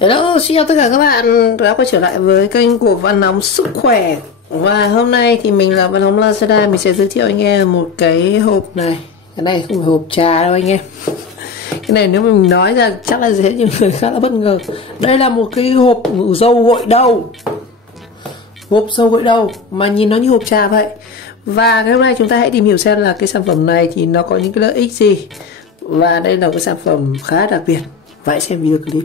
Hello, xin chào tất cả các bạn đã quay trở lại với kênh của Văn Nóng Sức Khỏe. Và hôm nay thì mình là Văn Nóng Lazada. Mình sẽ giới thiệu anh em một cái hộp này. Cái này không phải hộp trà đâu anh em. Cái này nếu mà mình nói ra chắc là dễ nhiều người khá là bất ngờ. Đây là một cái hộp dầu gội đầu. Hộp dầu gội đầu mà nhìn nó như hộp trà vậy. Và ngày hôm nay chúng ta hãy tìm hiểu xem là cái sản phẩm này thì nó có những cái lợi ích gì. Và đây là cái sản phẩm khá đặc biệt. Vậy xem video clip.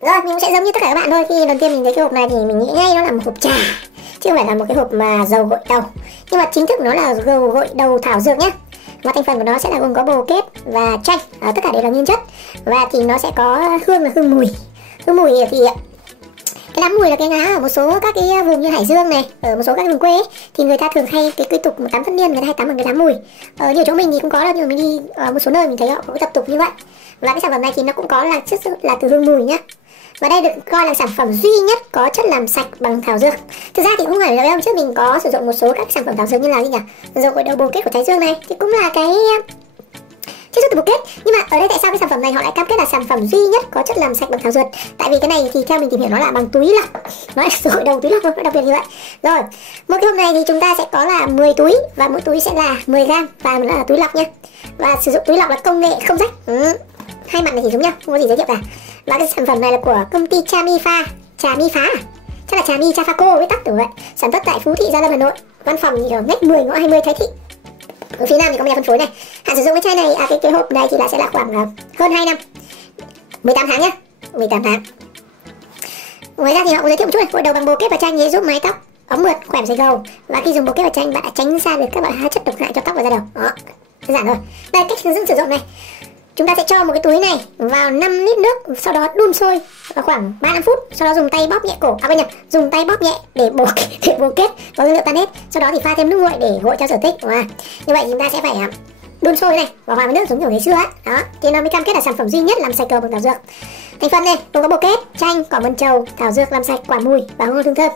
Rồi, mình cũng sẽ giống như tất cả các bạn thôi. Khi đầu tiên mình thấy cái hộp này thì mình nghĩ ngay nó là một hộp trà, chứ không phải là một cái hộp mà dầu gội đầu. Nhưng mà chính thức nó là dầu gội đầu thảo dược nhé. Và thành phần của nó sẽ là gồm có bồ kết và chanh, tất cả đều là nguyên chất. Và thì nó sẽ có hương là hương mùi. Hương mùi thì cái lá mùi là cái lá ở một số các cái vùng như Hải Dương này, ở một số các vùng quê ấy, thì người ta thường hay cái tục tắm tất niên, người ta hay tắm bằng cái lá mùi. Như ở chỗ mình thì cũng có đâu, nhưng mà mình đi ở một số nơi mình thấy họ có cái tập tục như vậy. Và cái sản phẩm này thì nó cũng có là chất là từ hương mùi nhá. Và đây được coi là sản phẩm duy nhất có chất làm sạch bằng thảo dược. Thực ra thì cũng phải là đâu, trước mình có sử dụng một số các sản phẩm thảo dược như là gì nhỉ, dầu gội đầu bồ kết của Thái Dương này thì cũng là cái chiết xuất từ bồ kết. Nhưng mà ở đây tại sao cái sản phẩm này họ lại cam kết là sản phẩm duy nhất có chất làm sạch bằng thảo dược? Tại vì cái này thì theo mình tìm hiểu nó là bằng túi lọc, nó là dầu gội đầu túi lọc thôi, đặc biệt như vậy. Rồi, một cái hộp này thì chúng ta sẽ có là 10 túi và mỗi túi sẽ là 10 gram và là túi lọc nha. Và sử dụng túi lọc là công nghệ không rách. Hai mặt này thì giống nhau, không có gì giới thiệu cả. Và cái sản phẩm này là của công ty Trà Mi Phá à? Chắc là Trà Mi Trafaco với tắt từ vậy. Sản xuất tại Phú Thị, Gia Lâm, Hà Nội. Văn phòng thì ở ngách 10 ngõ 20 Thái Thị. Ở phía Nam thì có nhà phân phối này. Hạn sử dụng cái chai này, cái hộp này thì là sẽ là khoảng hơn 2 năm, 18 tháng nhá, 18 tháng. Ngoài ra thì họ cũng giới thiệu một chút này, gội đầu bằng bồ kết và chanh giúp mái tóc óng mượt, khỏe dày gầu. Và khi dùng bồ kết và chanh bạn đã tránh xa được các loại hóa chất độc hại cho tóc và da đầu. Đó, đơn giản thôi. Đây cách hướng dẫn sử dụng này. Chúng ta sẽ cho một cái túi này vào 5 lít nước, sau đó đun sôi vào khoảng 35 phút, sau đó dùng tay bóp nhẹ cổ, dùng tay bóp nhẹ để bồ kết có dư liệu tan hết, sau đó thì pha thêm nước nguội để gội theo sở thích. Như vậy chúng ta sẽ phải đun sôi này và hòa với nước giống kiểu ngày xưa ấy. Đó, thì nó mới cam kết là sản phẩm duy nhất làm sạch cầu bằng thảo dược. Thành phần này gồm có bồ kết, chanh, cỏ mận trầu, thảo dược làm sạch, quả mùi và hương thơm.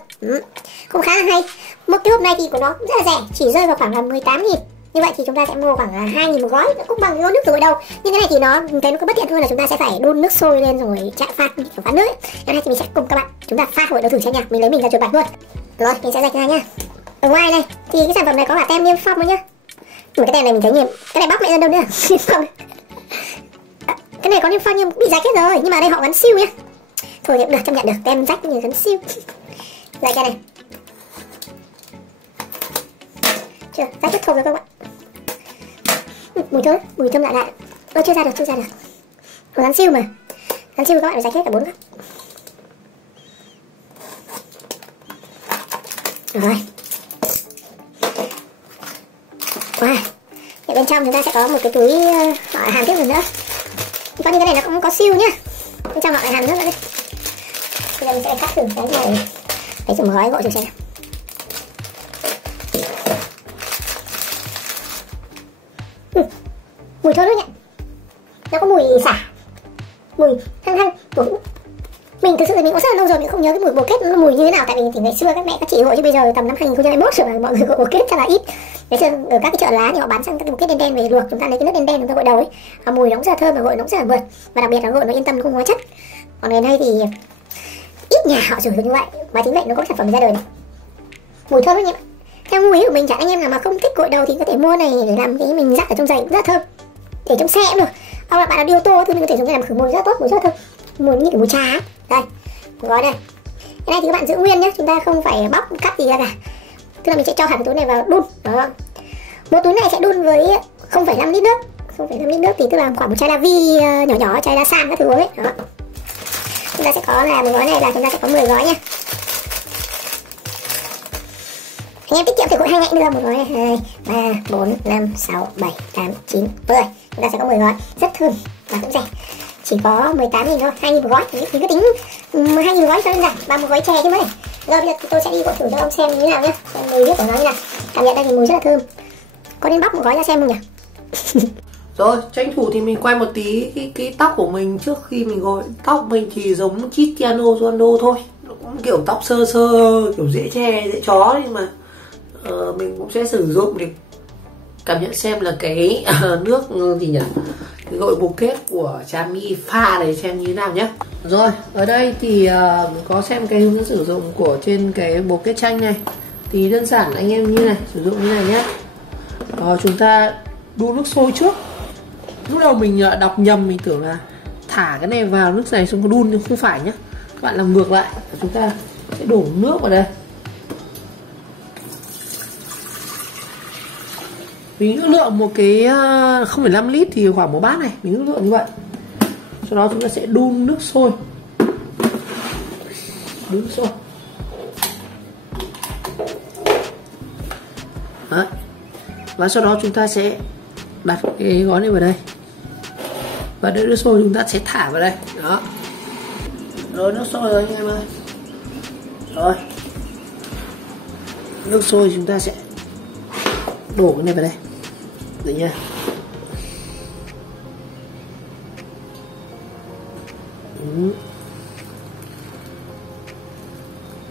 Cũng khá là hay. Một cái hộp này thì của nó rất là rẻ, chỉ rơi vào khoảng là 18.000. Như vậy thì chúng ta sẽ mua khoảng 2.000 một gói, cũng bằng cái gói nước rửa đầu. Nhưng cái này thì nó có bất tiện hơn là chúng ta sẽ phải đun nước sôi lên rồi pha nước ấy. Hôm nay thì mình sẽ cùng các bạn chúng ta pha gội đầu thử xem nha. Mình lấy mình ra chuột bạch luôn. Rồi mình sẽ rạch ra nha. Ở ngoài này thì cái sản phẩm này có cả tem niêm phong nữa nhá. Cái tem này mình thấy nhiều, cái này bóc mẹ ra đâu nữa. Cái này có niêm phong nhưng bị rách hết rồi, nhưng mà ở đây họ gắn siêu nhá. Thôi thì được, chấp nhận được, tem rách nhưng gắn siêu. Rạch ra này. Chưa, rách rất thơm rồi các bạn. Mùi thơm lạ. Chưa ra được. Có gắn siêu mà. Gắn siêu các bạn phải rạch hết cả 4 góc. Rồi. Wow. Ở bên trong chúng ta sẽ có một cái túi họ hàn tiếp nữa. Coi như cái này nó cũng có siêu nhá. Bên trong họ lại hàn nước nữa đây. Bây giờ mình sẽ cắt thử cái này. Lấy thử một gói gội thử xem nào. Mùi thơm đấy nhỉ. Nó có mùi xả, mùi hăng. Mình thực sự là mình cũng rất là lâu rồi mình không nhớ cái mùi bồ kết nó mùi như thế nào. Tại vì thì ngày xưa các mẹ các chị hội chứ bây giờ tầm năm 2021 rồi mà mọi người gọi bồ kết chắc là ít. Ngày xưa ở các cái chợ lá thì họ bán sang các cái bồ kết đen về luộc, chúng ta lấy cái nước đen chúng ta gội đầu ấy, mùi nó cũng rất là thơm và gội nó cũng rất là mượt. Và đặc biệt là gội nó yên tâm không hóa chất. Còn ngày nay thì ít nhà họ sử dụng như vậy, và chính vậy nó có sản phẩm ra đời này. Mùi thơm đấy nhỉ. Theo mùi của mình, chẳng anh em nào mà không thích gội đầu thì có thể mua này để làm cái mình rắc ở trong giày cũng rất là thơm. Để trong xe cũng được. Hoặc là bạn nào đi ô tô thì mình có thể dùng cái làm khử mùi rất tốt, mùi rất thơm. Mùi như kiểu mùi trà ấy. Đây, gói đây. Cái này thì các bạn giữ nguyên nhé, chúng ta không phải bóc cắt gì ra cả. Tức là mình sẽ cho hẳn cái túi này vào đun. Đó. Một túi này sẽ đun với 0,5 lít nước. 0,5 lít nước thì tức là khoảng một chai la vi nhỏ, chai la san các thứ ấy. Đó. Chúng ta sẽ có là một gói này là chúng ta sẽ có 10 gói nha. Anh em tiết kiệm thì cũng 2 ngày đưa một gói này. 2, 3, 4, 5, 6, 7, 8, 9, 10. Chúng ta sẽ có 10 gói, rất thơm và cũng rẻ. Chỉ có 18.000 thôi, 2.000 một gói. Thì cứ tính 2.000 gói cho đơn giản, và một gói chè chứ mấy. Rồi bây giờ tôi sẽ đi gội thử cho ông xem như thế nào nhé. Xem mùi nước của nó như nào. Cảm nhận đây thì mùi rất là thơm. Có nên bóc một gói ra xem không nhỉ? Rồi, tranh thủ thì mình quay một tí cái tóc của mình trước khi mình gội. Tóc mình thì giống Cristiano Ronaldo thôi. Nó cũng kiểu tóc sơ kiểu dễ che, dễ chó, nhưng mà mình cũng sẽ sử dụng để cảm nhận xem là cái nước gì nhỉ, cái gội bồ kết của Trà My pha này xem như thế nào nhé. Rồi ở đây thì có xem cái hướng dẫn sử dụng của trên cái bồ kết chanh này. Thì đơn giản anh em như này, sử dụng như này nhé. Chúng ta đun nước sôi trước. Lúc đầu mình đọc nhầm, mình tưởng là thả cái này vào nước này xong có đun, nhưng không phải nhé. Các bạn làm ngược lại, chúng ta sẽ đổ nước vào đây. Mình ước lượng một cái 0,5 lít thì khoảng một bát này, mình ước lượng như vậy. Sau đó chúng ta sẽ đun nước sôi. Đun nước sôi. Đấy. Và sau đó chúng ta sẽ đặt cái gói này vào đây. Và đợi nước sôi chúng ta sẽ thả vào đây. Đó. Rồi nước sôi rồi anh em ơi. Rồi. Nước sôi chúng ta sẽ đổ cái này vào đây. Đấy nha.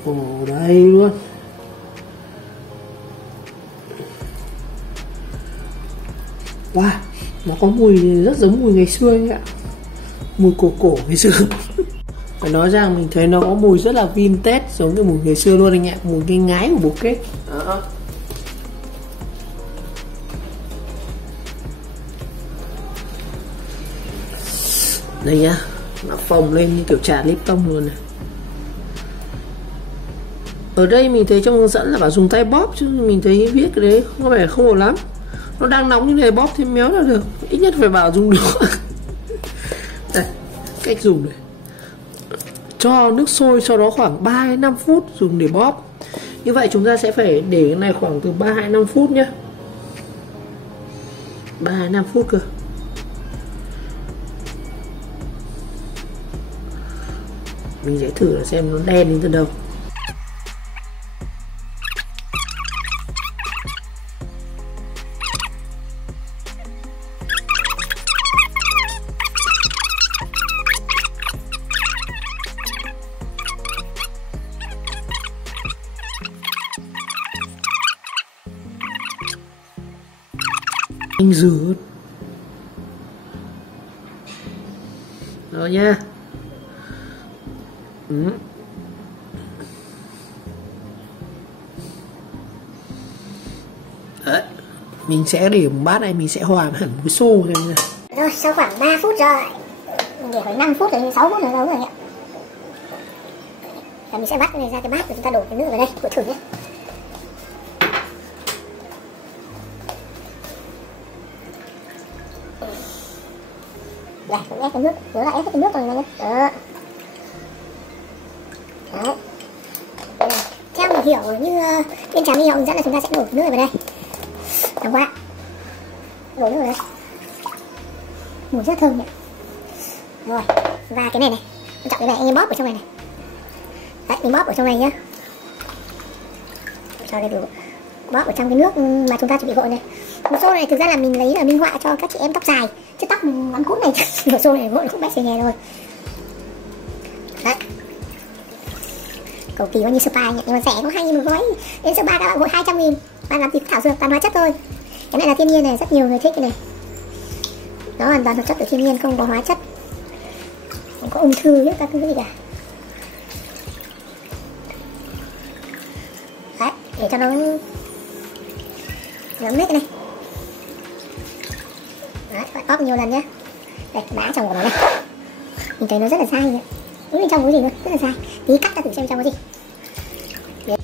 Ồ đây luôn. Wow, nó có mùi rất giống mùi ngày xưa anh ạ. Mùi cổ ngày xưa. Phải nói rằng mình thấy nó có mùi rất là vintage, giống cái mùi ngày xưa luôn anh ạ. Mùi cái ngái của bồ kết. Đó. Đây nhá, nó phồng lên như kiểu trà Lipton luôn này. Ở đây mình thấy trong hướng dẫn là bảo dùng tay bóp, chứ mình thấy viết cái đấy có vẻ không ổn lắm. Nó đang nóng như này bóp thêm méo là được. Ít nhất phải bảo dùng được. Đây, cách dùng này. Cho nước sôi, sau đó khoảng 3-5 phút dùng để bóp. Như vậy chúng ta sẽ phải để cái này khoảng từ 3-5 phút nhé. 3-5 phút cơ. Mình sẽ thử là xem nó đen đến từ đâu. Anh rửa rồi nha. Đấy. Mình sẽ để một bát này, mình sẽ hòa hẳn với xô này. Rồi sau khoảng 3 phút rồi, mình để khoảng 5 phút rồi, 6 phút nữa rồi ạ. Và mình sẽ vắt cái này ra cái bát rồi chúng ta đổ cái nước vào đây, đổ thử nhé. Đây, cũng ép cái nước, nhớ là ép cái nước rồi này nhé. Đó. Đấy. Theo mình hiểu như bên Trà My hướng dẫn là chúng ta sẽ đổ nước vào đây. Nóng quá. Đổ nước vào đây. Mùi rất thơm nhỉ. Rồi, và cái này này, quan trọng cái này anh em bóp ở trong này này. Đấy, mình bóp ở trong này nhá. Cho đây đủ. Bóp ở trong cái nước mà chúng ta chuẩn bị gội này. Một xô này thực ra là mình lấy ở minh họa cho các chị em tóc dài, chứ tóc ngắn cút này một xô này gội cũng bét xề nhè rồi. Đấy. Cầu kỳ nó như spa nhỉ, nhưng mà rẻ có 2.000 một gói. Đến spa các bạn gội 200.000. Bạn làm thịt thảo dược toàn hóa chất thôi. Cái này là thiên nhiên này, rất nhiều người thích cái này. Nó hoàn toàn hợp chất từ thiên nhiên, không có hóa chất, không có ung thư hết các thứ gì cả. Đấy, để cho nó mết cái này. Đấy, bạn bóp nhiều lần nhé. Đây, đá trong của nó này. Mình thấy nó rất là dai nhỉ. Bên trong có gì nữa, rất là dai. Tí cắt ra thử xem trong có gì.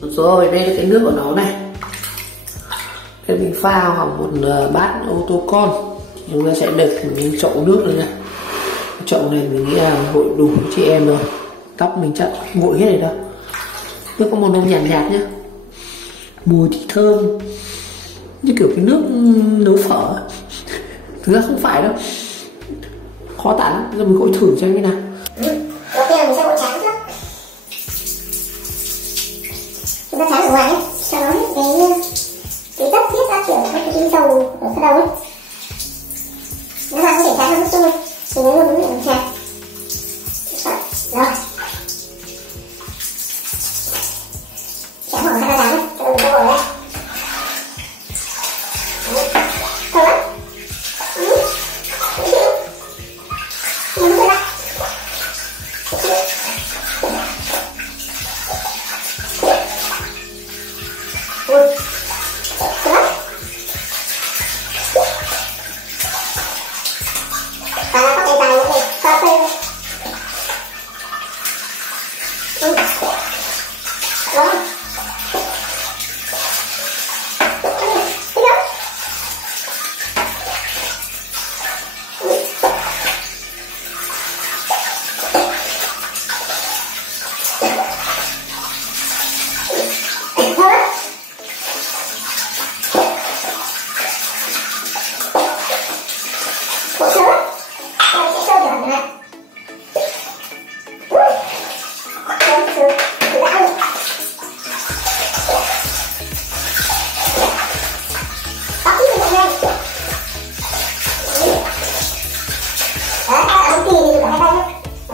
Rồi, đây là cái nước của nó này. Đây mình pha khoảng một bát ô tô con. Chúng ta sẽ đựng những chậu nước nữa nha. Chậu này mình nghĩ là gội đủ chị em rồi. Tóc mình chắc không gội hết rồi đâu. Nước có màu nâu nhạt nhạt nhá. Mùi thì thơm, như kiểu cái nước nấu phở. Thực ra không phải đâu, khó tả. Giờ mình gội thử xem như nào. Đầu tiên là mình sẽ gội trán trước. Chúng ta trán ở ngoài ấy, cho nó hết cái đất tiết ra kiểu cái tinh dầu ở cái đầu ấy. Nếu mà không để trán nó nước sôi thì nó luôn đúng tràn. Rồi. Trán khoảng 2 đám, cho mình gội đấy.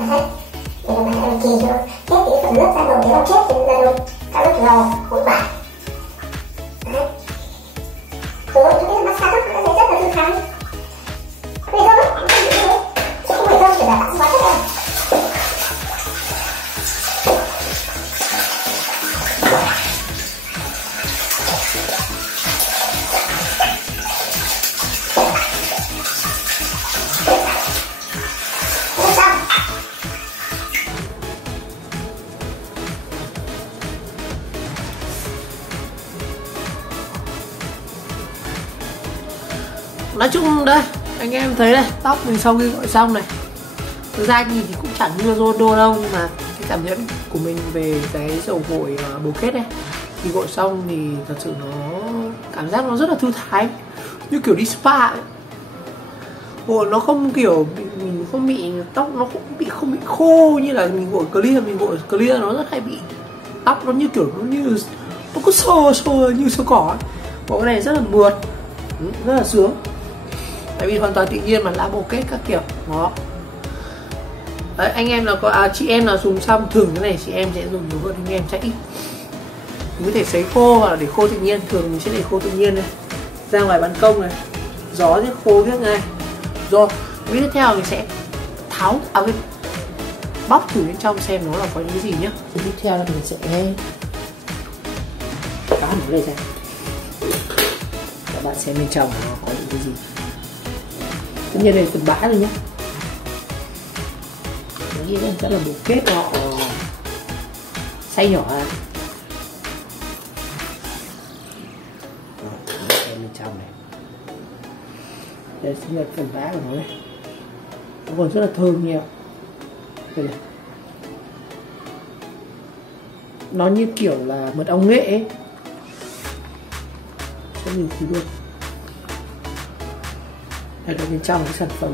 Đấy, để làm làm kỳ cho hết cái phần nước ra đầu, cái chết thì ra đầu các lớp dầu hỗn bạc. Đấy, rồi chúng biết massage tóc nó sẽ rất là thư thái. Vì không á, chứ không phải đâu chỉ là bạn quá chất đâu. Nói chung đây, anh em thấy đây, tóc mình sau khi gội xong này, thực ra nhìn thì cũng chẳng như là Rondo đâu, nhưng mà cái cảm nhận của mình về cái dầu gội bồ kết này khi gội xong thì thật sự nó cảm giác nó rất là thư thái, như kiểu đi spa ấy. Nó không kiểu mình không bị tóc nó không bị khô như là mình gội clear nó rất hay bị tóc nó như kiểu nó cứ xô như xô cỏ ấy. Còn cái này rất là mượt, rất là sướng, tại vì hoàn toàn tự nhiên mà lá bồ kết các kiểu đó. Đấy, anh em nào có chị em nào dùng xong thường cái này chị em sẽ dùng nhiều hơn, anh em sẽ ít. Mình có thể sấy khô hoặc là để khô tự nhiên, thường mình sẽ để khô tự nhiên này, ra ngoài ban công này, gió sẽ khô biết ngay. Rồi tiếp theo mình sẽ tháo cái bóc thử bên trong xem nó là có những cái gì nhá. Tiếp theo là mình sẽ cắt nó lên ra, các bạn xem bên trong nó có những cái gì. Tất nhiên đây phần bã rồi nhé, nó nghĩ rất là bồ kết họ xay nhỏ ra. Xem bên trong này, đây chính là phần bã của nó này, nó còn rất là thơm nhiều. Đây này, nó như kiểu là mật ong nghệ ấy, rất nhiều thứ luôn. Đây là bên trong cái sản phẩm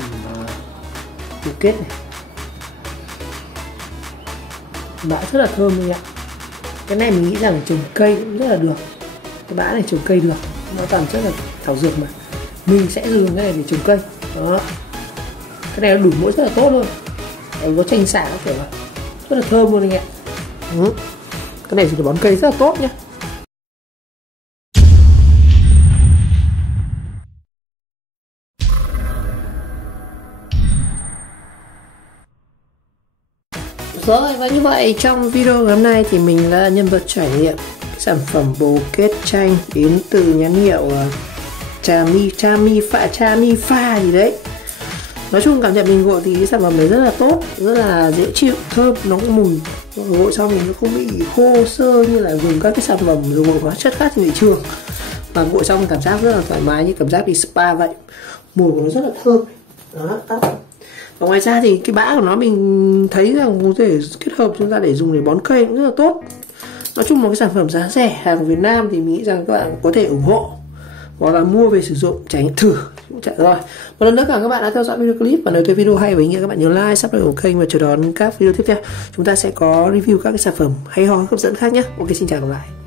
bồ kết này, bã rất là thơm luôn ạ. Cái này mình nghĩ rằng trồng cây cũng rất là được, cái bã này trồng cây được, nó toàn rất là thảo dược mà, mình sẽ dùng cái này để trồng cây đó. Cái này nó đủ mũi rất là tốt luôn, có chanh xả các kiểu rất là thơm luôn anh ạ. Cái này dùng để bón cây rất là tốt nhé. Rồi, và như vậy trong video ngày hôm nay thì mình là nhân vật trải nghiệm cái sản phẩm bồ kết chanh đến từ nhãn hiệu Chamifa gì đấy. Nói chung cảm nhận mình gội thì cái sản phẩm này rất là tốt, rất là dễ chịu, thơm, nó cũng mùi. Gội xong thì nó không bị khô sơ như là dùng các cái sản phẩm dùng gội hóa chất khác trên thị trường. Và gội xong cảm giác rất là thoải mái, như cảm giác đi spa vậy. Mùi của nó rất là thơm. Đó. Và ngoài ra thì cái bã của nó mình thấy rằng có thể kết hợp chúng ta để dùng để bón cây cũng rất là tốt. Nói chung một cái sản phẩm giá rẻ hàng Việt Nam thì mình nghĩ rằng các bạn có thể ủng hộ hoặc là mua về sử dụng, trải nghiệm thử cũng chạy rồi. Một lần nữa cảm ơn các bạn đã theo dõi video clip, và nếu thấy video hay và ý nghĩa các bạn nhớ like, subscribe của kênh và chờ đón các video tiếp theo. Chúng ta sẽ có review các cái sản phẩm hay ho hấp dẫn khác nhé. Ok, xin chào các bạn.